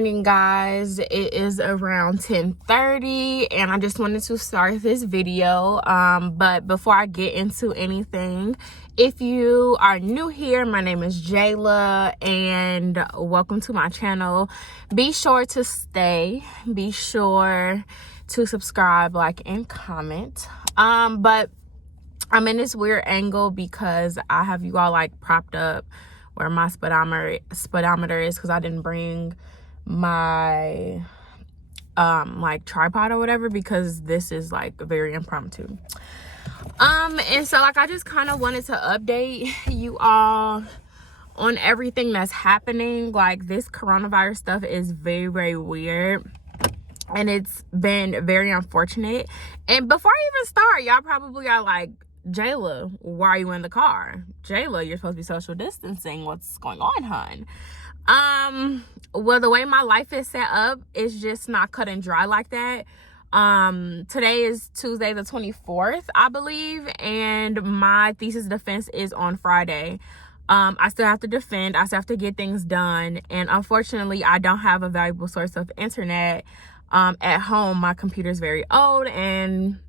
morning, guys. It is around 10:30 and I just wanted to start this video. But before I get into anything, if you are new here, my name is Jayla and welcome to my channel. Be sure to stay. Be sure to subscribe, like, and comment. But I'm in this weird angle because I have you all like propped up where my speedometer is, because I didn't bring my like tripod or whatever, because this is like very impromptu. And so like I just kind of wanted to update you all on everything that's happening. Like, this coronavirus stuff is very, very weird, and it's been very unfortunate. And before I even start, y'all probably are like, Jayla, why are you in the car? Jayla, you're supposed to be social distancing. What's going on, hun? Well, the way my life is set up is just not cut and dry like that. Today is Tuesday the 24th, I believe, and my thesis defense is on Friday. I still have to defend. I still have to get things done, and unfortunately, I don't have a valuable source of internet at home. My computer is very old, and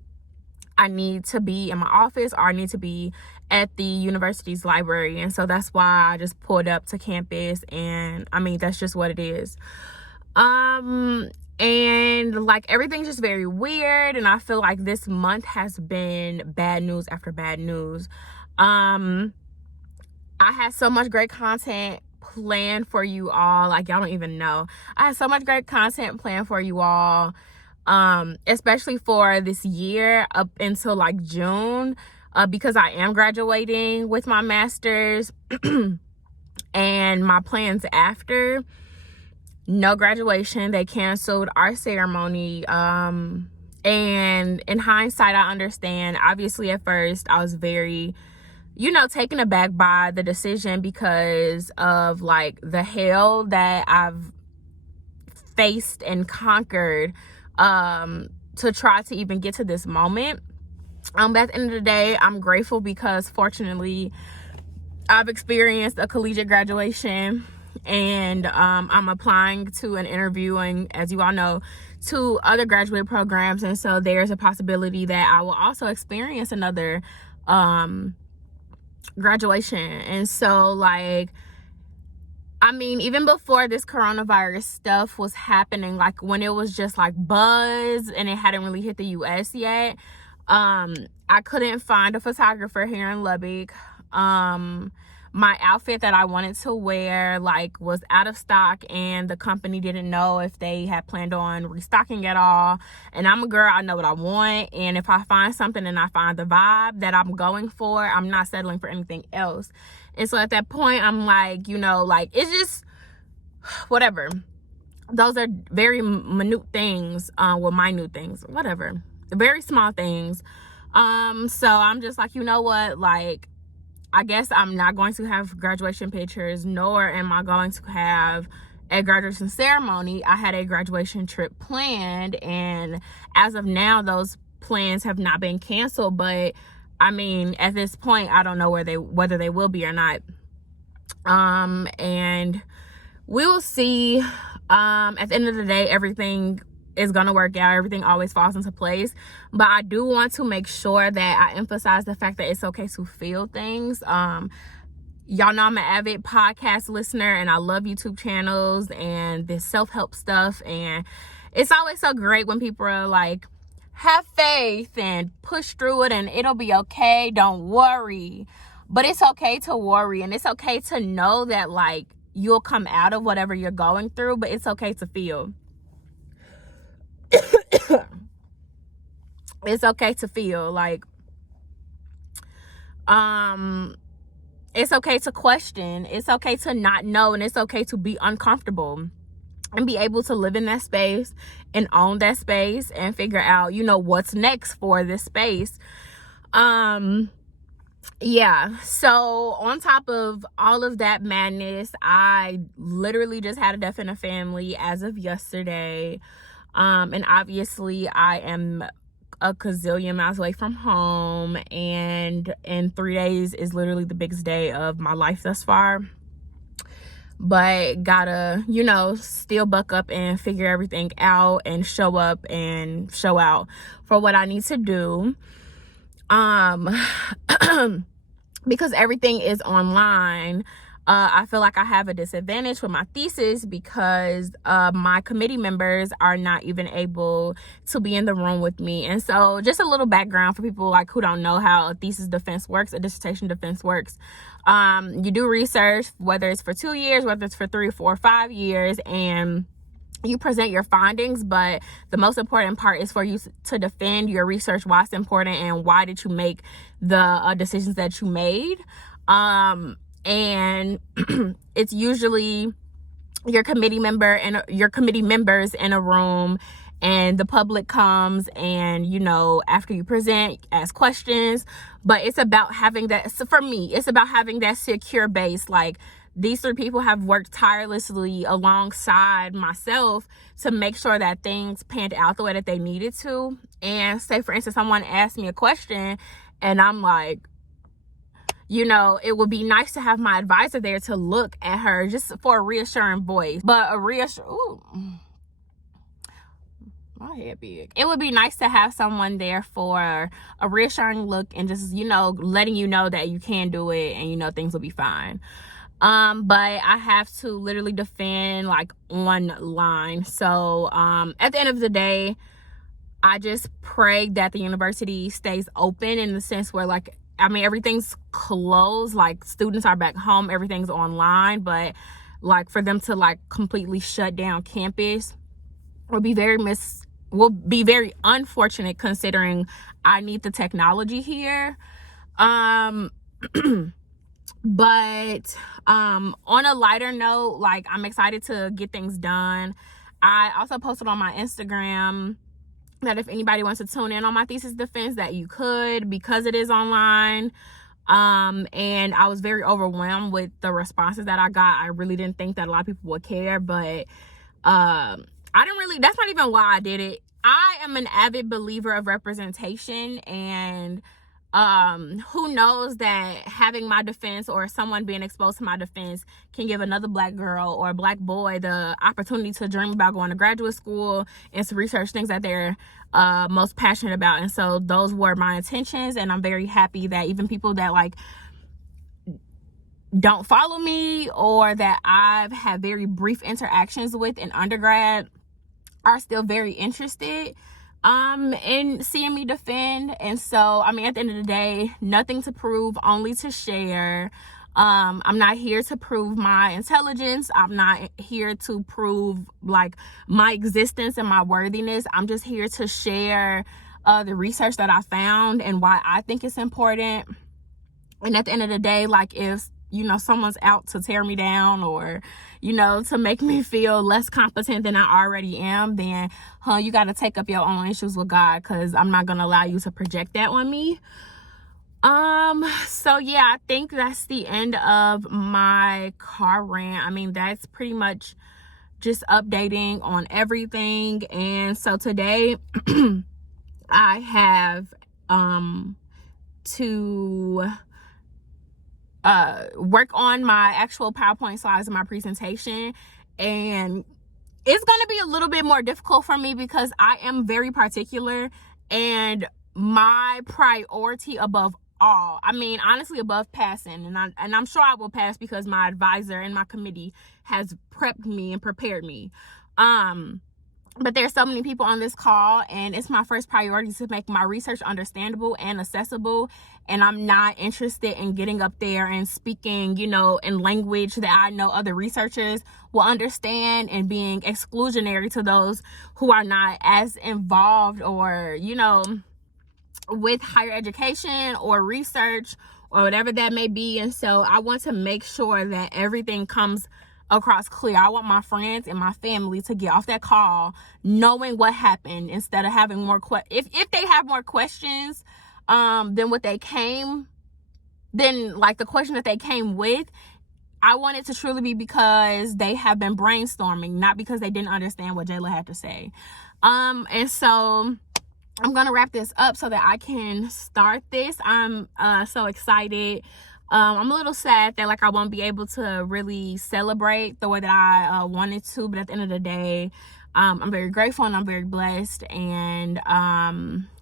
I need to be in my office, or I need to be at the university's library. And so that's why I just pulled up to campus, and I mean, that's just what it is. And like, everything's just very weird, and I feel like this month has been bad news after bad news. I had so much great content planned for you all, like, y'all don't even know. I had so much great content planned for you all, especially for this year up until like June, because I am graduating with my master's. And my plans after: no graduation. They canceled our ceremony, and in hindsight, I understand. Obviously, at first I was very, taken aback by the decision, because of like the hell that I've faced and conquered to try to even get to this moment. But at the end of the day, I'm grateful, because fortunately I've experienced a collegiate graduation, and I'm applying to and interviewing, as you all know, to other graduate programs. And so there's a possibility that I will also experience another graduation. And so, like, I mean, even before this coronavirus stuff was happening, like when it was just like buzz and it hadn't really hit the US yet, I couldn't find a photographer here in Lubbock. My outfit that I wanted to wear like was out of stock, and the company didn't know if they had planned on restocking at all. And I'm a girl, I know what I want, and if I find something and I find the vibe that I'm going for, I'm not settling for anything else. And so at that point, I'm like, like, it's just whatever. Those are very minute things, minute things, whatever, very small things. So I'm just like, you know what, like, I guess I'm not going to have graduation pictures, nor am I going to have a graduation ceremony. I had a graduation trip planned, and as of now, those plans have not been canceled. But I mean, at this point, I don't know whether they will be or not. And we will see. At the end of the day, everything is gonna work out. Everything always falls into place. But I do want to make sure that I emphasize the fact that it's okay to feel things. Y'all know I'm an avid podcast listener, and I love YouTube channels and this self-help stuff. And it's always so great when people are like, have faith and push through it and it'll be okay, don't worry. But it's okay to worry, and it's okay to know that like you'll come out of whatever you're going through, but it's okay to feel. It's okay to feel like it's okay to question, it's okay to not know, and it's okay to be uncomfortable and be able to live in that space and own that space and figure out, what's next for this space. Yeah, so on top of all of that madness, I literally just had a death in a family as of yesterday. And obviously I am a gazillion miles away from home, and in 3 days is literally the biggest day of my life thus far. but gotta, you know, still buck up and figure everything out and show up and show out for what I need to do. Because everything is online, I feel like I have a disadvantage with my thesis because my committee members are not even able to be in the room with me. And so just a little background for people like who don't know how a thesis defense works, a dissertation defense works. You do research, whether it's for 2 years, whether it's for 3, 4, 5 years, and you present your findings, but the most important part is for you to defend your research, why it's important and why did you make the decisions that you made. And it's usually your committee member and your committee members in a room, and the public comes and, you know, after you present, ask questions. But it's about having that, so for me, it's about having that secure base. Like, these 3 people have worked tirelessly alongside myself to make sure that things panned out the way that they needed to. And say, for instance, someone asked me a question and I'm like, you know, it would be nice to have my advisor there to look at her just for a reassuring voice. But my head big. It would be nice to have someone there for a reassuring look and just, you know, letting you know that you can do it and, you know, things will be fine. But I have to literally defend like online. So at the end of the day, I just pray that the university stays open in the sense where, like, I mean, everything's closed, like students are back home, everything's online, but like for them to like completely shut down campus will be very unfortunate, considering I need the technology here. But on a lighter note, like, I'm excited to get things done. I also posted on my Instagram that if anybody wants to tune in on my thesis defense, that you could, because it is online. And I was very overwhelmed with the responses that I got. I really didn't think that a lot of people would care, but I didn't really, that's not even why I did it. I am an avid believer of representation, and who knows that having my defense or someone being exposed to my defense can give another Black girl or a Black boy the opportunity to dream about going to graduate school and to research things that they're most passionate about. And so those were my intentions, and I'm very happy that even people that like don't follow me or that I've had very brief interactions with in undergrad are still very interested in seeing me defend. And so, I mean, at the end of the day, nothing to prove, only to share. I'm not here to prove my intelligence. I'm not here to prove like my existence and my worthiness. I'm just here to share the research that I found and why I think it's important. And at the end of the day, like, if, you know, someone's out to tear me down or, you know, to make me feel less competent than I already am, then, you got to take up your own issues with God, because I'm not going to allow you to project that on me. So yeah, I think that's the end of my car rant. I mean, that's pretty much just updating on everything. And so today I have to work on my actual PowerPoint slides and my presentation, and it's going to be a little bit more difficult for me because I am very particular, and my priority above all, I mean, honestly, above passing, and I'm sure I will pass because my advisor and my committee has prepped me and prepared me. But there's so many people on this call, and it's my first priority to make my research understandable and accessible. And I'm not interested in getting up there and speaking, you know, in language that I know other researchers will understand, and being exclusionary to those who are not as involved or, you know, with higher education or research or whatever that may be. And so I want to make sure that everything comes across clear. I want my friends and my family to get off that call knowing what happened, instead of having more if they have more questions than what they came, then like the question that they came with, I want it to truly be because they have been brainstorming, not because they didn't understand what Jayla had to say. And so I'm gonna wrap this up so that I can start this. I'm so excited. I'm a little sad that like I won't be able to really celebrate the way that I wanted to, but at the end of the day, I'm very grateful and I'm very blessed. And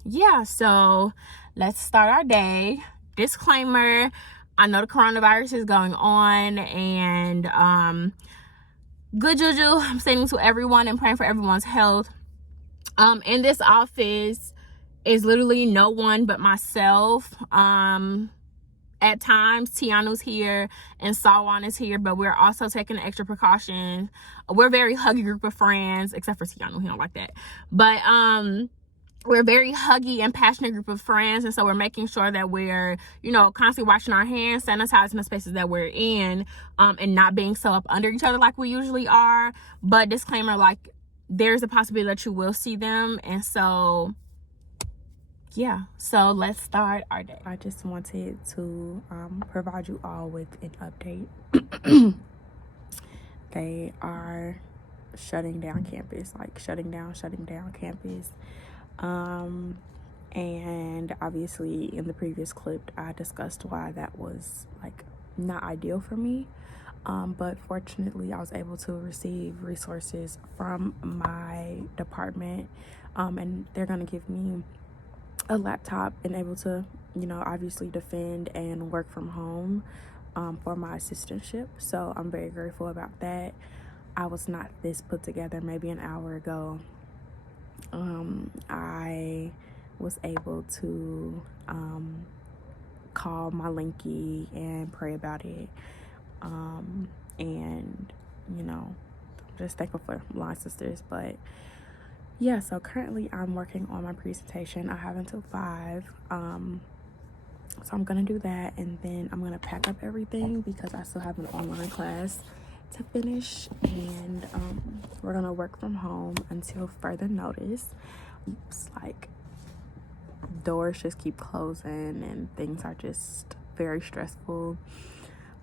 yeah, so let's start our day. Disclaimer, I know the coronavirus is going on, and good juju, I'm saying to everyone and praying for everyone's health. In this office is literally no one but myself. At times Tianu's here and Sawan is here, but we're also taking extra precautions. We're a very huggy group of friends, except for Tianu, he don't like that. But we're a very huggy and passionate group of friends, and so we're making sure that we're, you know, constantly washing our hands, sanitizing the spaces that we're in, and not being so up under each other like we usually are. But disclaimer, like, there's a possibility that you will see them, and so yeah, so let's start our day. I just wanted to provide you all with an update. They are shutting down campus, like shutting down campus. And obviously in the previous clip I discussed why that was like not ideal for me. But fortunately I was able to receive resources from my department, and they're gonna give me a laptop and able to, you know, obviously defend and work from home for my assistantship. So I'm very grateful about that. I was not this put together maybe an hour ago. I was able to call my Linky and pray about it, and you know, I'm just thankful for my sisters. But yeah, so currently I'm working on my presentation. I have until 5, so I'm gonna do that, and then I'm gonna pack up everything because I still have an online class to finish, and we're gonna work from home until further notice. It's like doors just keep closing and things are just very stressful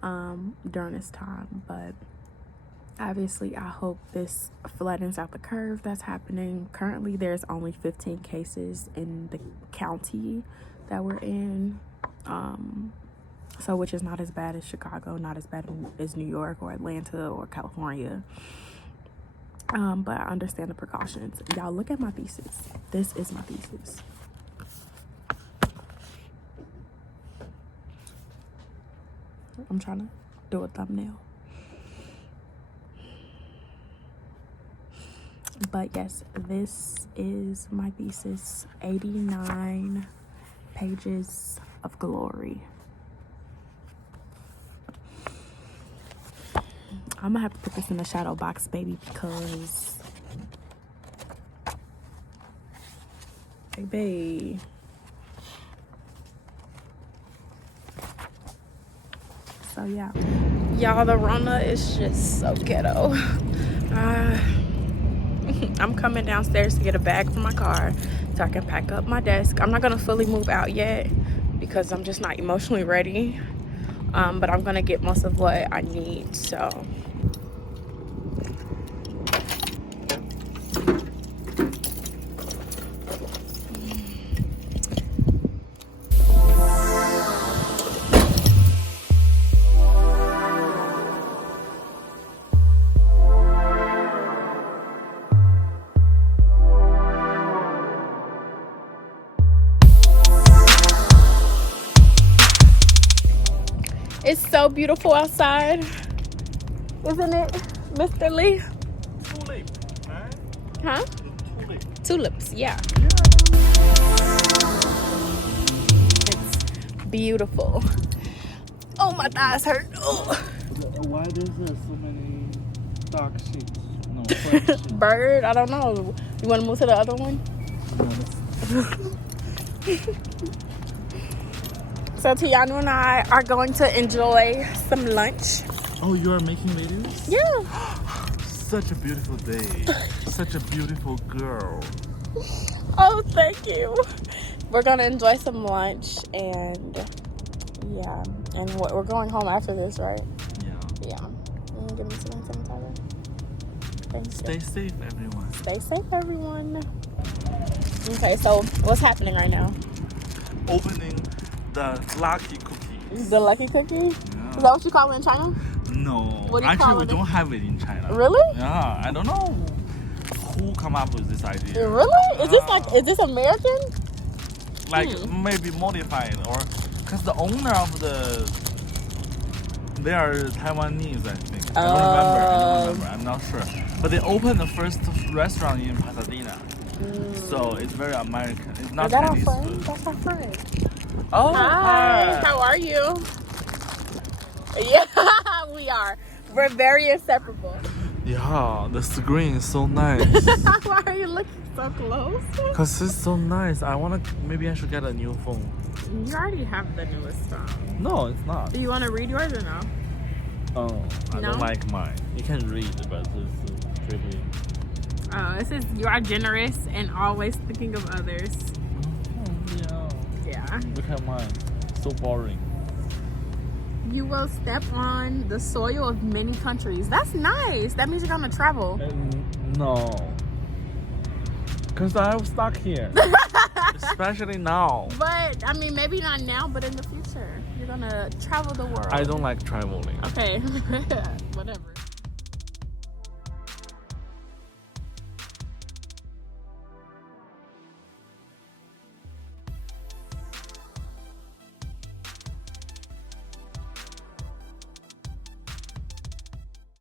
during this time. But obviously I hope this flattens out the curve that's happening. Currently there's only 15 cases in the county that we're in, so which is not as bad as Chicago, not as bad as New York or Atlanta or California. But I understand the precautions. Y'all, look at my thesis. This is my thesis. I'm trying to do a thumbnail. But yes, this is my thesis. 89 pages of glory. I'm gonna have to put this in the shadow box, baby, because baby, so yeah, y'all, the Rona is just so ghetto. I'm coming downstairs to get a bag for my car so I can pack up my desk. I'm not gonna fully move out yet because I'm just not emotionally ready, but I'm gonna get most of what I need. So it's so beautiful outside, isn't it, Mr. Lee? Tulip, man. Huh? Tulip. Tulips, yeah. It's beautiful. Oh, my thighs hurt. Oh. Why there's so many dark sheets? No, white sheets. Bird, I don't know. You want to move to the other one? So Tianu and I are going to enjoy some lunch. Oh, you are making videos? Yeah. Such a beautiful day. Such a beautiful girl. Oh, thank you. We're going to enjoy some lunch, and yeah. And we're going home after this, right? Yeah. Yeah. You give me some sanitizer? Thanks. Stay safe, everyone. Stay safe, everyone. Okay, so what's happening right now? Opening the lucky cookie. The lucky cookie? Yeah. Is that what you call it in China? No. What do you Actually, call we it? don't have it in China. Really? Yeah, I don't know who come up with this idea. Really? Is this American? Like maybe modified or because the owner of they are Taiwanese, I think. I don't remember. I'm not sure. But they opened the first restaurant in Pasadena. So it's very American. It's not Chinese food. That's our friend. Oh, Hi. How are you? Yeah, we are. We're very inseparable. Yeah, the screen is so nice. Why are you looking so close? Because it's so nice. Maybe I should get a new phone. You already have the newest phone. No, it's not. Do you want to read yours or no? Oh, I No? don't like mine. You can read, but it's pretty. It says you are generous and always thinking of others. Oh, yeah. Yeah. Look at mine. So boring. You will step on the soil of many countries. That's nice. That means you're gonna travel. No. Because I'm stuck here. Especially now. But I mean, maybe not now, but in the future, you're gonna travel the world. I don't like traveling. Okay. Whatever.